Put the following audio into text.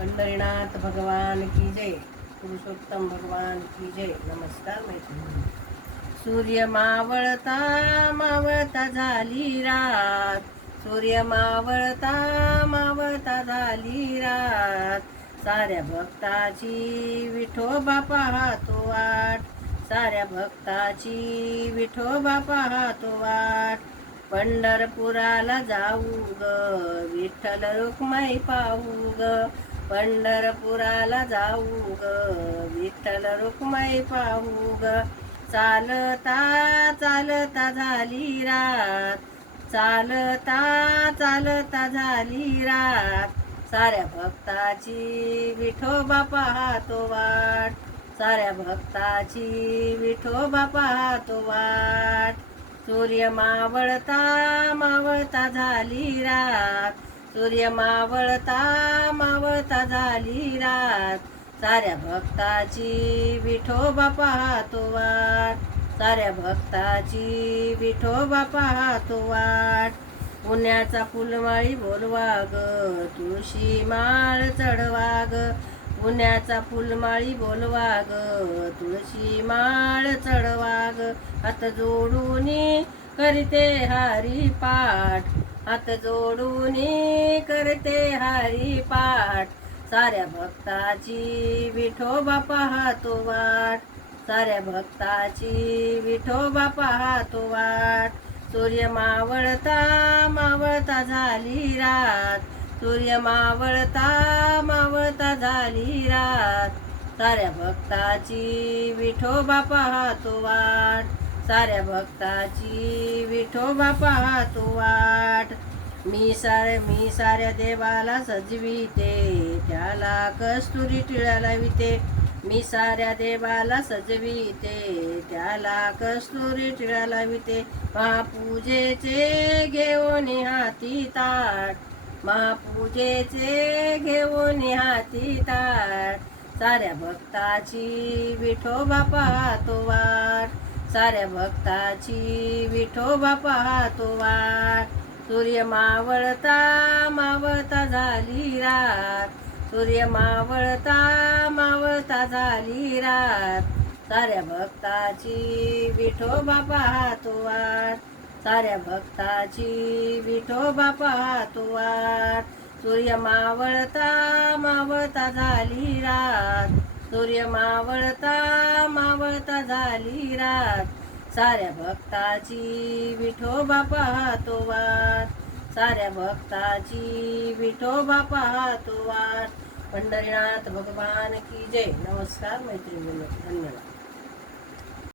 पंढरीनाथ भगवान की जय, पुरुषोत्तम भगवान की जय. नमस्कार मैत्रिणी. सूर्य मावळता मावळता झाली रात, सूर्य मावळता मावळता झाली रात. साऱ्या भक्ताची विठोबा पाहतो वाट, साऱ्या भक्ताची विठोबा पाहतो वाट. पंढरपुराला जाऊ ग, विठ्ठल रुक्माई पाहू ग. पंढरपुराला जाऊ ग, विठ्ठल रुक्माई पाहू ग. चालता चालता झाली रात, चालता चालता झाली रात. साऱ्या भक्ताची विठोबा पाहतो वाट, साऱ्या भक्ताची विठोबा पाहतो वाट. सूर्य मावळता मावळता झाली रात, सूर्य मावळता मावळता झाली रात. साऱ्या भक्ताची विठोबा पाहतो वाट, साऱ्या भक्ताची विठोबा पाहतो वाट. पुण्याचा फुलमाळी बोलवा ग, तुळशी माळ चढवा ग. पुण्याचा फुलमाळी बोलवा ग, तुळशी माळ चढवा ग. हात जोडून करते हरी पाठ, हात जोडून करते हरी पाठ. साऱ्या भक्ताची विठोबा पाहतो वाट, साऱ्या भक्ताची विठोबा पाहतो वाट. सूर्य मावळता मावळता झाली रात, सूर्य मावळता मावळता झाली रात. साऱ्या भक्ताची विठोबा पाहतो वाट, साऱ्या भक्ताची विठोबा पाहतो वाट. मी साऱ्या देवाला सजविते, त्याला कस्तुरी टिळा लाविते. मी साऱ्या देवाला सजविते, त्याला कस्तुरी टिळा लाविते. महापूजेचे घेऊन हाती ताट, महापूजेचे घेऊन हाती ताट. साऱ्या भक्ताची विठोबा पाहतो वाट, साऱ्या भक्ताची विठोबा पाहतो वाट. सूर्य मावळता मावळता झाली रात, सूर्य मावळता मावळता झाली रात. साऱ्या भक्ताची विठोबा पाहतो वाट, साऱ्या भक्ताची विठोबा पाहतो वाट. सूर्य मावळता मावळता झाली रात, सूर्य मावळता मावळता झाली रात. साऱ्या भक्ताची विठोबा पाहतो वाट, साऱ्या भक्ताची विठोबा पाहतो वाट. पंढरीनाथ भगवान की जय. नमस्कार मैत्रिणी, धन्यवाद.